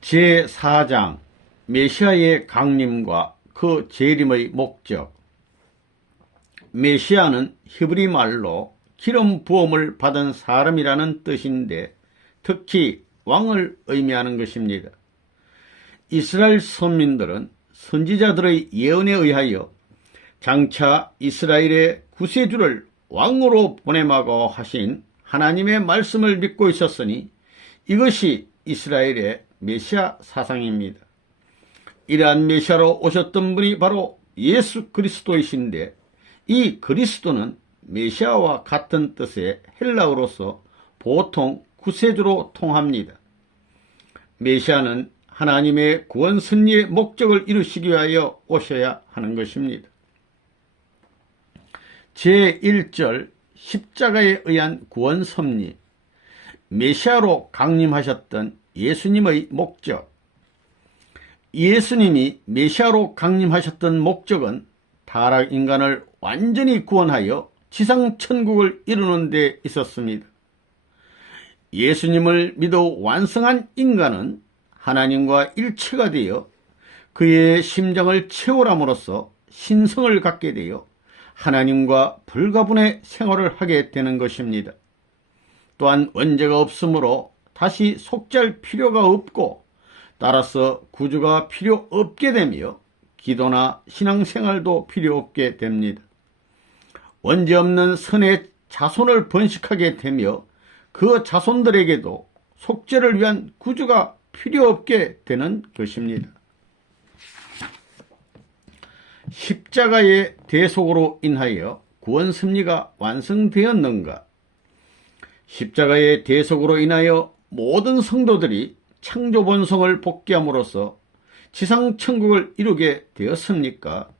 제4장 메시아의 강림과 그 재림의 목적. 메시아는 히브리 말로 기름 부음을 받은 사람이라는 뜻인데 특히 왕을 의미하는 것입니다. 이스라엘 선민들은 선지자들의 예언에 의하여 장차 이스라엘의 구세주를 왕으로 보내마고 하신 하나님의 말씀을 믿고 있었으니 이것이 이스라엘의 메시아 사상입니다. 이러한 메시아로 오셨던 분이 바로 예수 그리스도이신데 이 그리스도는 메시아와 같은 뜻의 헬라어로서 보통 구세주로 통합니다. 메시아는 하나님의 구원 섭리의 목적을 이루시기 위하여 오셔야 하는 것입니다. 제1절 십자가에 의한 구원 섭리. 메시아로 강림하셨던 예수님의 목적. 예수님이 메시아로 강림하셨던 목적은 타락 인간을 완전히 구원하여 지상 천국을 이루는 데 있었습니다. 예수님을 믿어 완성한 인간은 하나님과 일체가 되어 그의 심장을 채우람으로써 신성을 갖게 되어 하나님과 불가분의 생활을 하게 되는 것입니다. 또한 원죄가 없으므로 다시 속죄할 필요가 없고 따라서 구주가 필요 없게 되며 기도나 신앙생활도 필요 없게 됩니다. 원죄 없는 선의 자손을 번식하게 되며 그 자손들에게도 속죄를 위한 구주가 필요 없게 되는 것입니다. 십자가의 대속으로 인하여 구원 섭리가 완성되었는가? 십자가의 대속으로 인하여 모든 성도들이 창조 본성을 복귀함으로써 지상 천국을 이루게 되었습니까?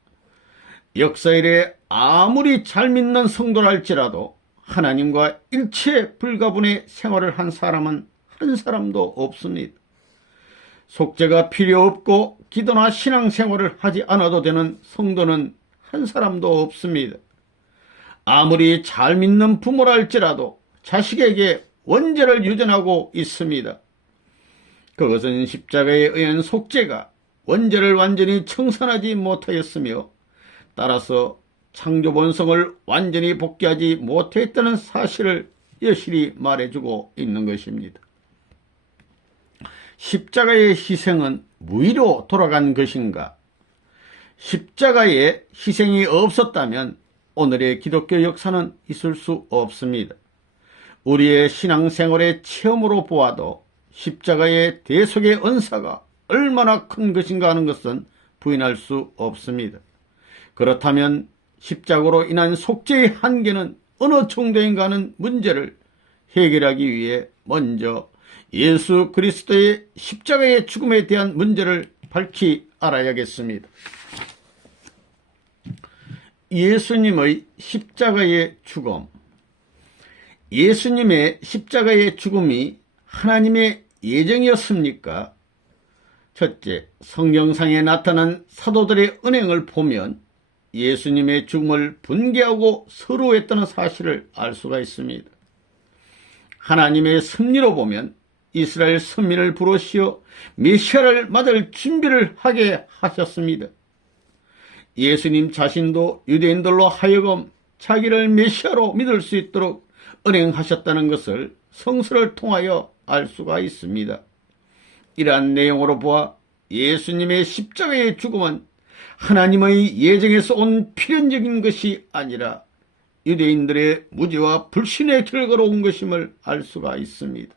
역사 이래 아무리 잘 믿는 성도랄지라도 하나님과 일체 불가분의 생활을 한 사람은 한 사람도 없습니다. 속죄가 필요 없고 기도나 신앙생활을 하지 않아도 되는 성도는 한 사람도 없습니다. 아무리 잘 믿는 부모랄지라도 자식에게 원죄를 유전하고 있습니다. 그것은 십자가에 의한 속죄가 원죄를 완전히 청산하지 못하였으며 따라서 창조 본성을 완전히 복귀하지 못했다는 사실을 여실히 말해주고 있는 것입니다. 십자가의 희생은 무의로 돌아간 것인가? 십자가의 희생이 없었다면 오늘의 기독교 역사는 있을 수 없습니다. 우리의 신앙생활의 체험으로 보아도 십자가의 대속의 은사가 얼마나 큰 것인가 하는 것은 부인할 수 없습니다. 그렇다면 십자가로 인한 속죄의 한계는 어느 정도인가 하는 문제를 해결하기 위해 먼저 예수 그리스도의 십자가의 죽음에 대한 문제를 밝히 알아야겠습니다. 예수님의 십자가의 죽음. 예수님의 십자가의 죽음이 하나님의 예정이었습니까? 첫째, 성경상에 나타난 사도들의 은행을 보면 예수님의 죽음을 분개하고 서러워했다는 사실을 알 수가 있습니다. 하나님의 섭리로 보면 이스라엘 선민을 부르시어 메시아를 맞을 준비를 하게 하셨습니다. 예수님 자신도 유대인들로 하여금 자기를 메시아로 믿을 수 있도록 은행하셨다는 것을 성서를 통하여 알 수가 있습니다. 이러한 내용으로 보아 예수님의 십자가의 죽음은 하나님의 예정에서 온 필연적인 것이 아니라 유대인들의 무지와 불신의 결과로 온 것임을 알 수가 있습니다.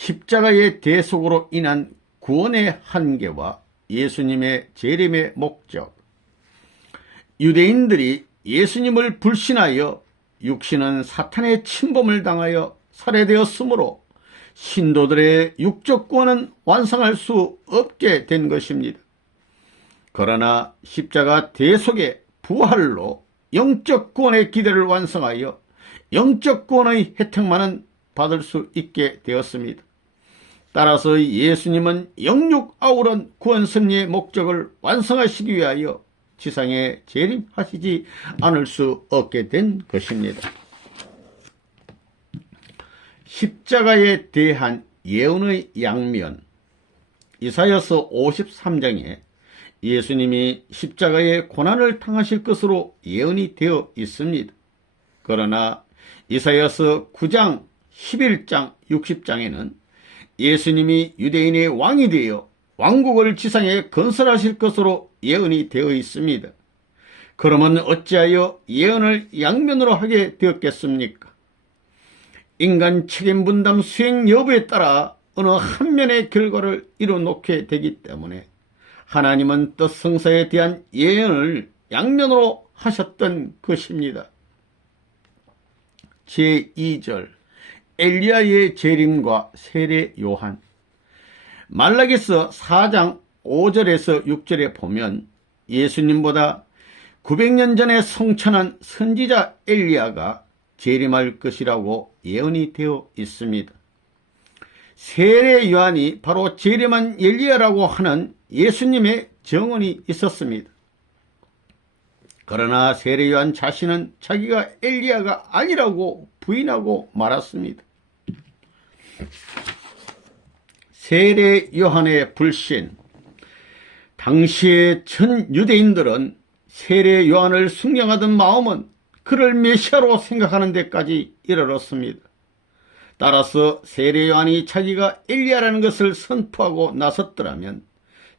십자가의 대속으로 인한 구원의 한계와 예수님의 재림의 목적. 유대인들이 예수님을 불신하여 육신은 사탄의 침범을 당하여 살해되었으므로 신도들의 육적 구원은 완성할 수 없게 된 것입니다. 그러나 십자가 대속의 부활로 영적 구원의 기대를 완성하여 영적 구원의 혜택만은 받을 수 있게 되었습니다. 따라서 예수님은 영육 아우런 구원 섭리의 목적을 완성하시기 위하여 지상에 재림하시지 않을 수 없게 된 것입니다. 십자가에 대한 예언의 양면, 이사야서 53장에 예수님이 십자가의 고난을 당하실 것으로 예언이 되어 있습니다. 그러나 이사야서 9장, 11장, 60장에는 예수님이 유대인의 왕이 되어 왕국을 지상에 건설하실 것으로 예언이 되어 있습니다. 그러면 어찌하여 예언을 양면으로 하게 되었겠습니까? 인간 책임 분담 수행 여부에 따라 어느 한 면의 결과를 이뤄놓게 되기 때문에 하나님은 뜻 성사에 대한 예언을 양면으로 하셨던 것입니다. 제2절 엘리야의 재림과 세례 요한. 말라기서 4장 5절에서 6절에 보면 예수님보다 900년 전에 성천한 선지자 엘리야가 재림할 것이라고 예언이 되어 있습니다. 세례 요한이 바로 재림한 엘리야라고 하는 예수님의 정언이 있었습니다. 그러나 세례 요한 자신은 자기가 엘리야가 아니라고 부인하고 말았습니다. 세례 요한의 불신. 당시의 전 유대인들은 세례 요한을 숭경하던 마음은 그를 메시아로 생각하는 데까지 이르렀습니다. 따라서 세례 요한이 자기가 엘리야라는 것을 선포하고 나섰더라면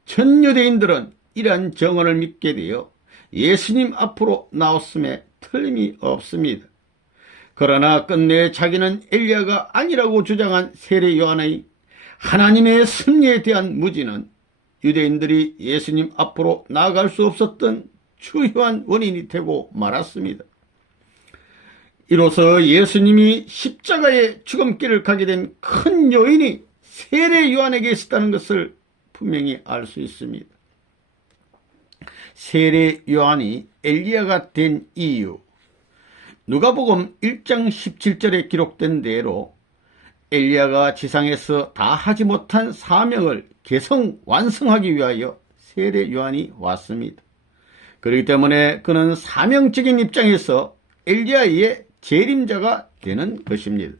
전 유대인들은 이러한 정언을 믿게 되어 예수님 앞으로 나왔음에 틀림이 없습니다. 그러나 끝내 자기는 엘리야가 아니라고 주장한 세례 요한의 하나님의 섭리에 대한 무지는 유대인들이 예수님 앞으로 나아갈 수 없었던 주요한 원인이 되고 말았습니다. 이로써 예수님이 십자가의 죽음길을 가게 된 큰 요인이 세례 요한에게 있었다는 것을 분명히 알 수 있습니다. 세례 요한이 엘리야가 된 이유. 누가복음 1장 17절에 기록된 대로 엘리야가 지상에서 다 하지 못한 사명을 개성 완성하기 위하여 세례 요한이 왔습니다. 그렇기 때문에 그는 사명적인 입장에서 엘리야의 재림자가 되는 것입니다.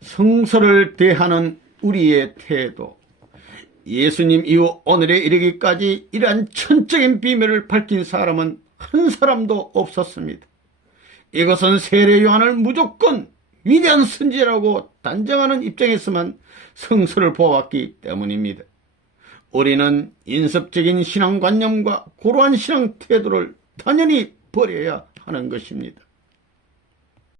성서를 대하는 우리의 태도. 예수님 이후 오늘에 이르기까지 이러한 천적인 비밀을 밝힌 사람은 한 사람도 없었습니다. 이것은 세례 요한을 무조건 위대한 선지자라고 단정하는 입장에서만 성서를 보았기 때문입니다. 우리는 인습적인 신앙관념과 고루한 신앙 태도를 단연히 버려야 하는 것입니다.